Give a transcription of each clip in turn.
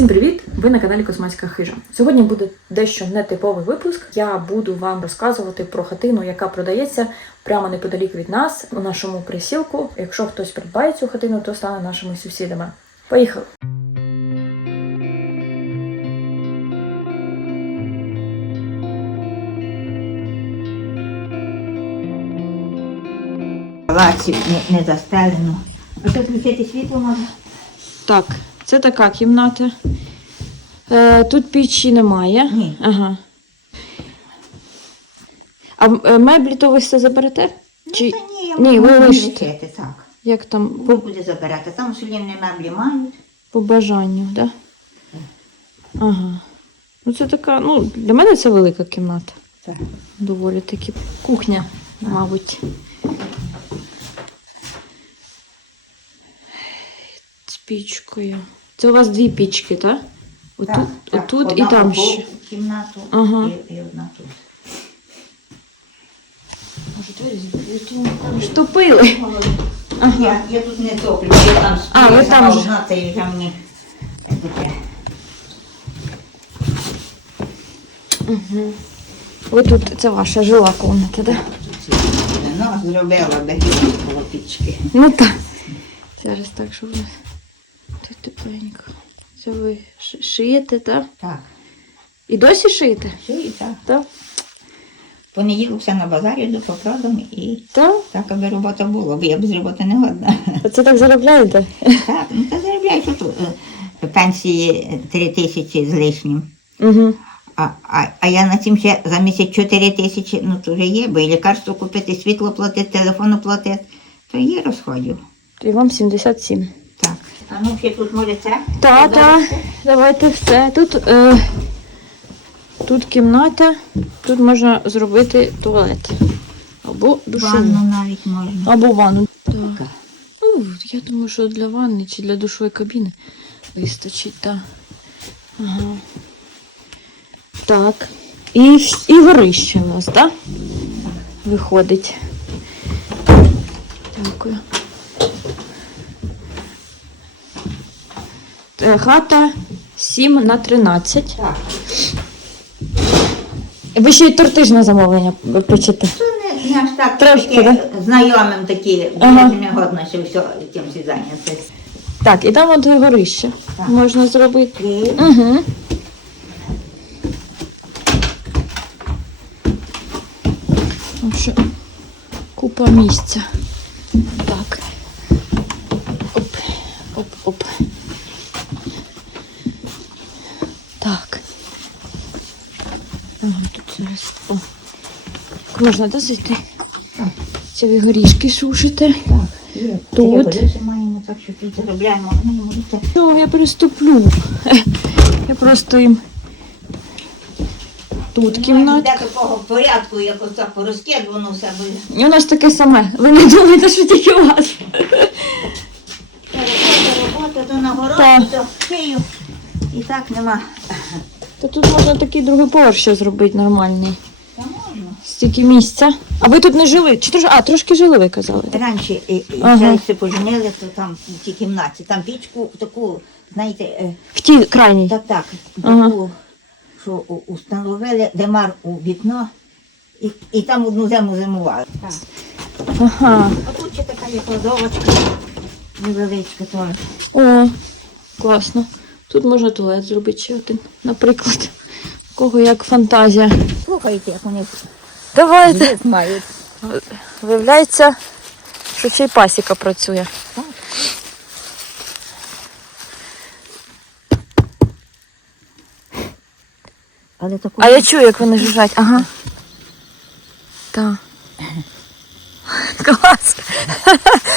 Всім привіт! Ви на каналі Космацька Хижа. Сьогодні буде дещо нетиповий випуск. Я буду вам розказувати про хатину, яка продається прямо неподалік від нас у нашому присілку. Якщо хтось придбає цю хатину, то стане нашими сусідами. Поїхали! Палаці не, не застелено. А то включити світло можна? Так, це така кімната. Е, тут печі немає. Ні. Ага. А е, меблі то ви все заберете? Чи Та ні, Ні, ви лишите. лишити, так. як там по, буде забирати. Там солімні меблі мають. по бажанню, да? Ага. Ну це така, ну, для мене це велика кімната. Так. Доволі таки кухня, мабуть. З пічкою. Це у вас дві пічки, так? Отут, так, так. отут і там ще. кімнату Ага. і, і одна тут. Може, Штопили. Ага. Я, я тут не топлю, я там сплю, А, ви я там сама же. одна, та й мені таке. Угу. Ви тут, це ваша жила комната, так? Да? Ну, зробила би коло пічки. Ну так. Зараз так, щоб ви тут тепленько. Це ви шиєте, так? Так. І досі шиєте? Все так. Так. Понеділок все на базарі йду по продам і Так? так, аби робота була, бо я без роботи не годна. Оце так заробляєте? Так, ну та заробляю, що тут е, пенсії 3 тисячі з лишнім. Угу. А, а, а я на цим ще за місяць 4 тисячі, ну то вже є, бо і лікарство купити, світло платити, телефон оплатити, то є розходів. І вам 77. Так. А ну ще тут може це? Та, та, давайте все. Тут, е, тут кімната, тут можна зробити туалет. Або душову. Ванну навіть можна. Або ванну. Так. Так. Ну, я думаю, що для ванни чи для душової кабіни вистачить, так. Ага. Так. І, і горище у нас, так? Виходить. Дякую. Хата 7 на 13. Так. Ви ще й торти ж на замовлення печете. Так Трошки, знайомим такі, Ага. ага. не годно ще все тим всі зайняти. Так, і там от горище Так. можна зробити. І Угу. Купа місця. Так. Оп, оп, оп. Так. Ага, тут зараз. О. Можна зайти? Це ви горішки сушите. Тут. Ну, я переступлю. Я просто їм тут кімната. Такого порядку, як оце порозкидувано все буде. І у нас таке саме. Ви не думаєте, що тільки у вас. Робота, робота, то на то шию. І так нема. Та тут можна такий другий поверх ще зробити нормальний. Та можна. Стільки місця. А ви тут не жили? Чи трошки? А, трошки жили, ви казали. Раніше і, і Ага. ага. все поженили, то там в тій кімнаті. Там пічку таку, знаєте, е, В тій крайній. так, так, Ага. таку, що у- установили демар у вікно. І, і там одну зиму зимували. Так. Ага. А тут ще така є кладовочка невеличка теж. О, класно. Тут можна туалет зробити ще один, наприклад. У кого як фантазія. Слухайте, як вони Давайте. мають. Виявляється, що ще й пасіка працює. Але таку А я чую, як вони жужжать. Ага. Так. Клас.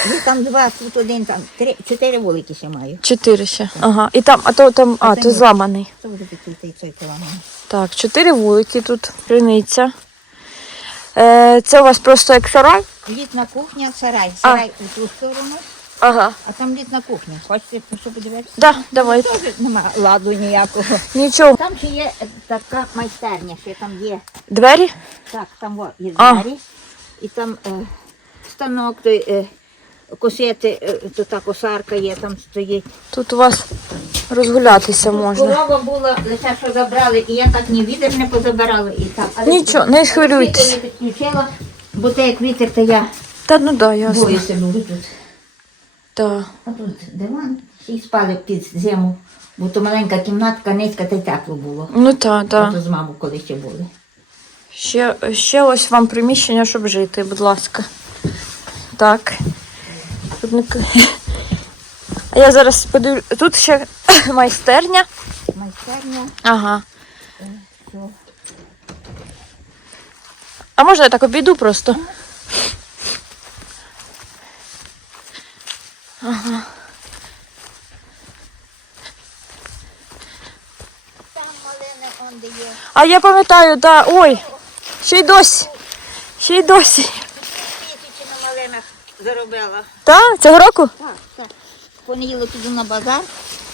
Ну, там два, тут один, там три, чотири вулики ще маю. Чотири ще. Ага. І там, а то там, а, то зламаний. Це вже підкрутий цей поламаний. Так, чотири вулики тут, криниця. Е, це у вас просто як сарай? Літна кухня, сарай. Сарай у ту сторону, Ага. а там літна кухня. Хочете що подивитися? Да, давайте. Теж нема ладу ніякого. Нічого. Там ще є така майстерня, ще там є. Двері? Так, там о, є А. двері. І там е, станок той, е, косити, е, то та косарка є, там стоїть. Тут у вас розгулятися можна. Корова була, лише що забрали, і я так ні вітер не позабирала, і так. Але Нічого, не хвилюйтесь. світло не підключила, бо те як вітер, то я Та ну да, ясно. боюся дуже тут. Да. А тут диван, і спали під зиму, бо то маленька кімнатка, низька, та й тепло було. Ну так, так. з мамою коли ще були. Ще, ще ось вам приміщення, щоб жити, будь ласка. Так. Тут не... А я зараз подивлю. Тут ще майстерня. Майстерня, Ага. А можна я так обійду просто? Там малина он де є. А я пам'ятаю, да. Ой, ще й досі. Ще й досі. Заробила. Так? Цього року? Так, так. В Понеділок піду на базар,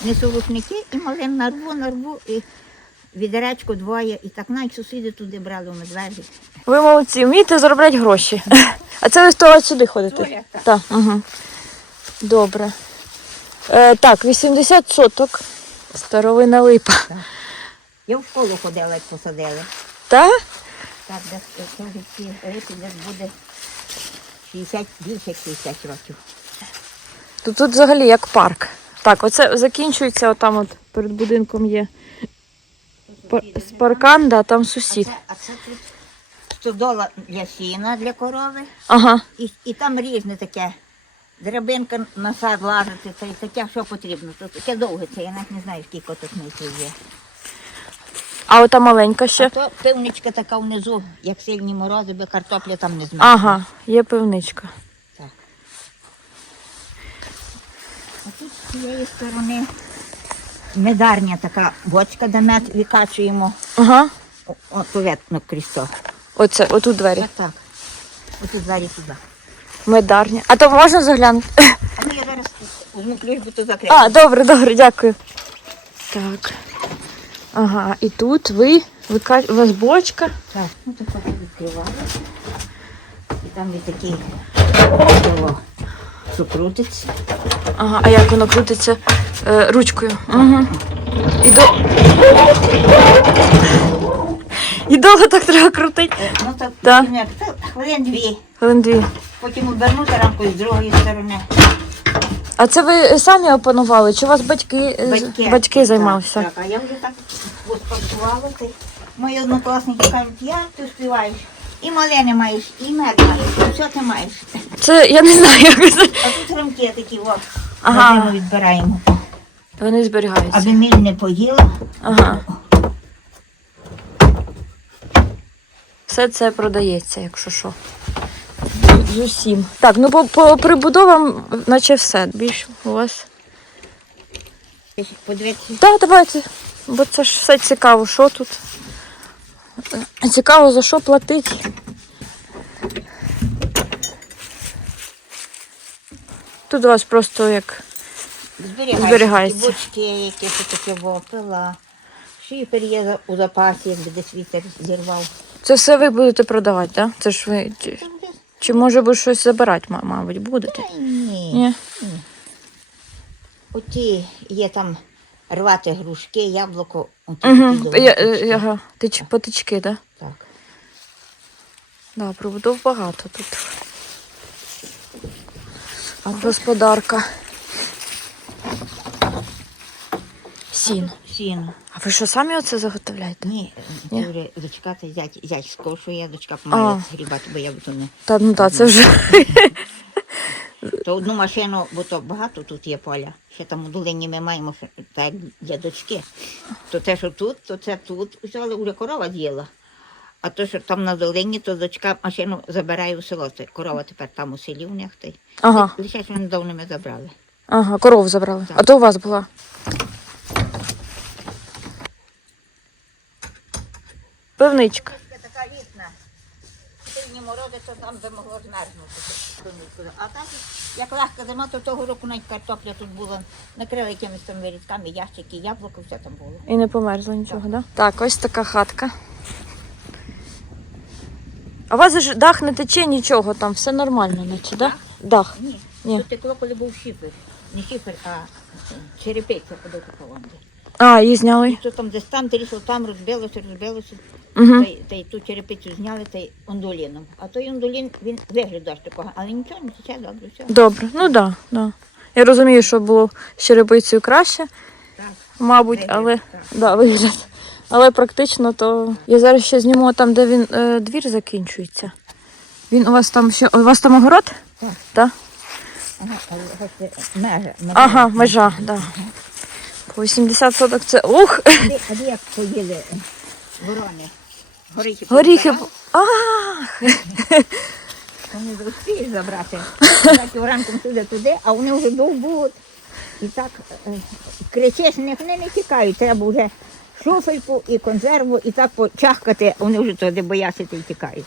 несу рушники і малин нарву, нарву, і відеречко двоє. І так навіть сусіди туди брали у медвежі. Ви молодці, вмієте заробляти гроші. А це ви з того сюди ходите? Туалет, так. Так. Угу. Добре. Е, так, 80 соток. Старовина липа. Я в школу ходила, як посадили. Так? Так, десь ці рити десь буде 60, більше як 60 років. Тут, тут взагалі як парк. Так, оце закінчується, отам от перед будинком є пар- паркан, да, там сусід. Це, а це тут стодола для сіна, для корови. Ага. І, і там різне таке. Драбинка на сад лазити, це таке, що потрібно. Тут таке довге, це я навіть не знаю, скільки тут метрів є. А ота маленька А ще. то пивничка така внизу, як сильні морози, би картопля там не змерзла. Ага, є пивничка. Так. А тут з цієї сторони медарня така бочка, де мед викачуємо. Ага. О, о, поветно крісто. Оце, отут двері. Так, так. Ось двері туди. Медарня. А то можна заглянути? А ну я зараз візьму ключ, бо то закрито. А, добре, добре, дякую. Так. Ага, і тут ви, ви у вас бочка. Так, ну то поки відкриваю. І там є такий його, що крутиться. Ага, а як воно крутиться е, ручкою? Угу. І, до... і довго так треба крутити. Е, Ну так, Так. як хвилин дві. Хвилин дві. Потім обернути рамку з другої сторони. А це ви самі опанували? Чи у вас батьки, е, батьки займалися? Так, так, а я вже так поспрацювала. Мої однокласники кажуть, як ти співаєш? І малини маєш, і мед маєш, і все ти маєш. Це я не знаю, як це. А тут рамки такі, от, Ага. зиму відбираємо. Вони зберігаються. Аби міль не поїла. Ага. Все це продається, якщо що. З усім. Так, ну по, по прибудовам, наче все. Більш у вас. Подивіться. Так, давайте. Бо це ж все цікаво, що тут. Цікаво, за що платить. Тут у вас просто як. Зберігається. Такі бочки, які тут таке во, пила. Шифер є у запасі, якби десь вітер зірвав. Це все ви будете продавати, так? Це ж ви. Чи, може ви щось забирати, мабуть, будете? Та Ні. Ні. Оті є там рвати грушки, яблуко. Оті Угу. такі Я, довгі. е, ага. Тич, потички, так? Да? Так. Да, прибудов багато тут. А господарка. Сін. Сіно. А ви що самі оце заготовляєте? Ні, Ні? це вже дочка зять, зять скошує, дочка помагає грібати, бо я б то не. Та ну так, це вже. То одну машину, бо то багато тут є поля. Ще там у долині ми маємо так для дочки. То те, що тут, то це тут. Усе, але вже корова з'їла. А то, що там на долині, то дочка машину забирає у село. Це корова тепер там у селі у них. Ага, Лише що недавно ми забрали. ага, корову забрали. Так. А то у вас була. Пивничка. Така лісна. Сильні морози, то там би могло змерзнути. А так, як легка зима, то того року навіть картопля тут була. Накрили якимись там вирізками, ящики, яблуко, все там було. І не померзла нічого, так? Да? Так, ось така хатка. А у вас ж дах не тече нічого там, все нормально, наче, так? Да? Дах. Ні, Ні. Тут текло, коли був шифер. Не шифер, а черепиця подати колонки. А, її зняли. І то там десь там трісло, там розбилося, розбилося. Угу. Та, й- та й ту черепицю зняли та й ондоліном. А той ондолін, він виглядає ж такого, але нічого не тече, добре, все. Добре, ну да, да. Я розумію, що було з черепицею краще, Так. мабуть, Вигляд, але так. да, вигляд. Але практично то. Я зараз ще зніму там, де він е, двір закінчується. Він у вас там ще. У вас там огород? Так. Так? Ага, але межа. межа. Ага, межа, так. Да. По 80 соток це. Ух! А де, а де як поїли ворони? Горіхи. Горіхи. Ах! Вони не успієш забрати. Так вранком туди-туди, а вони вже довбуть. І так е, кричиш, вони не тікають. Треба вже шуфельку і консерву, і так почахкати, вони вже туди бояться і тікають.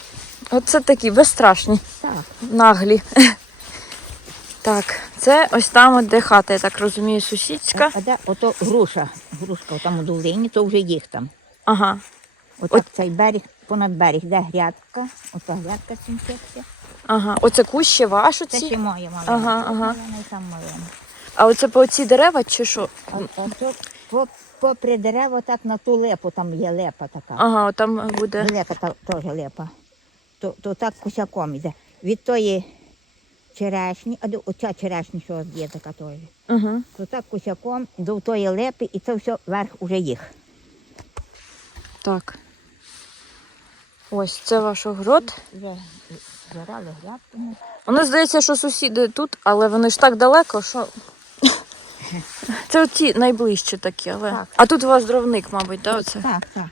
Оце такі безстрашні, Так. наглі. Так, це ось там, де хата, я так розумію, сусідська. А де ото груша, грушка там у долині, то вже їх там. Ага. Отак цей берег, понад берег, де грядка, ото грядка цімчиться. Ага. Оце кущі ваші Це ці. ще моє маленьке. Ага, ага. Вона і там маленьке. А оце по ці дерева чи що? А, а то по, попри дерева, так на ту лепу, там є лепа така. Ага, от там буде. Велика та, теж лепа. То, то так кусяком іде. Від тої черешні, а оця черешня, що є така теж. Угу. То так кусяком до тої лепи, і це все верх уже їх. Так. Ось це ваш огород. Вже зарали грядками. Воно здається, що сусіди тут, але вони ж так далеко, що. Це ті найближчі такі, але. Так. А тут у вас дровник, мабуть, да, оце? Так, так.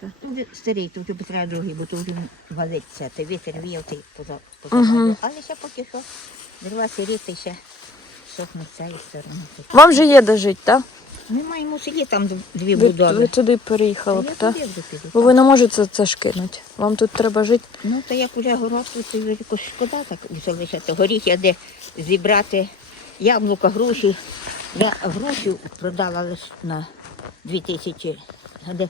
Це. Тут старий, тут треба другий, бо тут вже валиться. Ти вітер віяв, ти поза, Мгм. Але ще поки що дрова сиріти ще сохнуть цієї сторони. Вам же є де жити, так? Ми маємо селі там дві Ви, будови. ви туди переїхали, Я б, так? туди вже піду. Бо ви не можете це ж кинути. Вам тут треба жити. Ну, то як вже город, то якось шкода так залишити. Горіхи, де зібрати яблука, груші. Я груші продала лише на дві тисячі. А де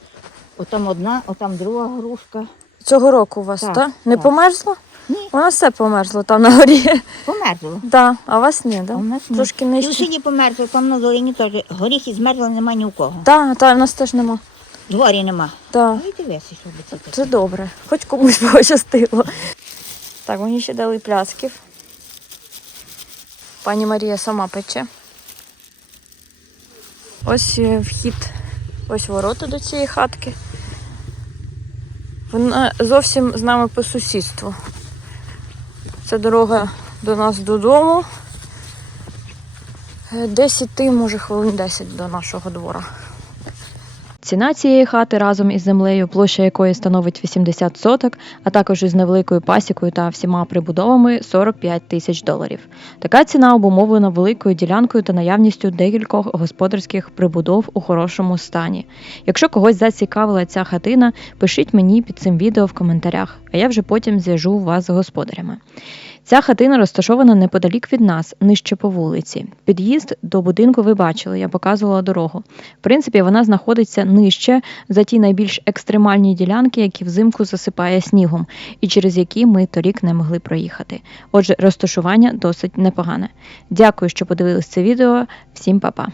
Отам одна, отам друга грушка. Цього року у вас, так? Так, Не так. померзло? Ні, У нас все померзло там на горі. померзло. Так, а у вас ні, А так? у нас ні. Трошки І в нижче. селі померзло, там на долині теж. Горіхи змерзли, нема ні у кого. Так, так, у нас теж нема. Дворі нема. Так. Ну і дивися, що це таке. Це добре. Хоч комусь пощастило. Так, мені ще дали плясків. Пані Марія сама пече. Ось е, вхід, ось ворота до цієї хатки. Вона зовсім з нами по сусідству. Це дорога до нас додому. Е, Десь іти, може, хвилин 10 до нашого двора. Ціна цієї хати разом із землею, площа якої становить 80 соток, а також із невеликою пасікою та всіма прибудовами 45 тисяч доларів. Така ціна обумовлена великою ділянкою та наявністю декількох господарських прибудов у хорошому стані. Якщо когось зацікавила ця хатина, пишіть мені під цим відео в коментарях, а я вже потім зв'яжу вас з господарями. Ця хатина розташована неподалік від нас, нижче по вулиці. Під'їзд до будинку ви бачили, я показувала дорогу. В принципі, вона знаходиться нижче за ті найбільш екстремальні ділянки, які взимку засипає снігом, і через які ми торік не могли проїхати. Отже, розташування досить непогане. Дякую, що подивились це відео. Всім па-па!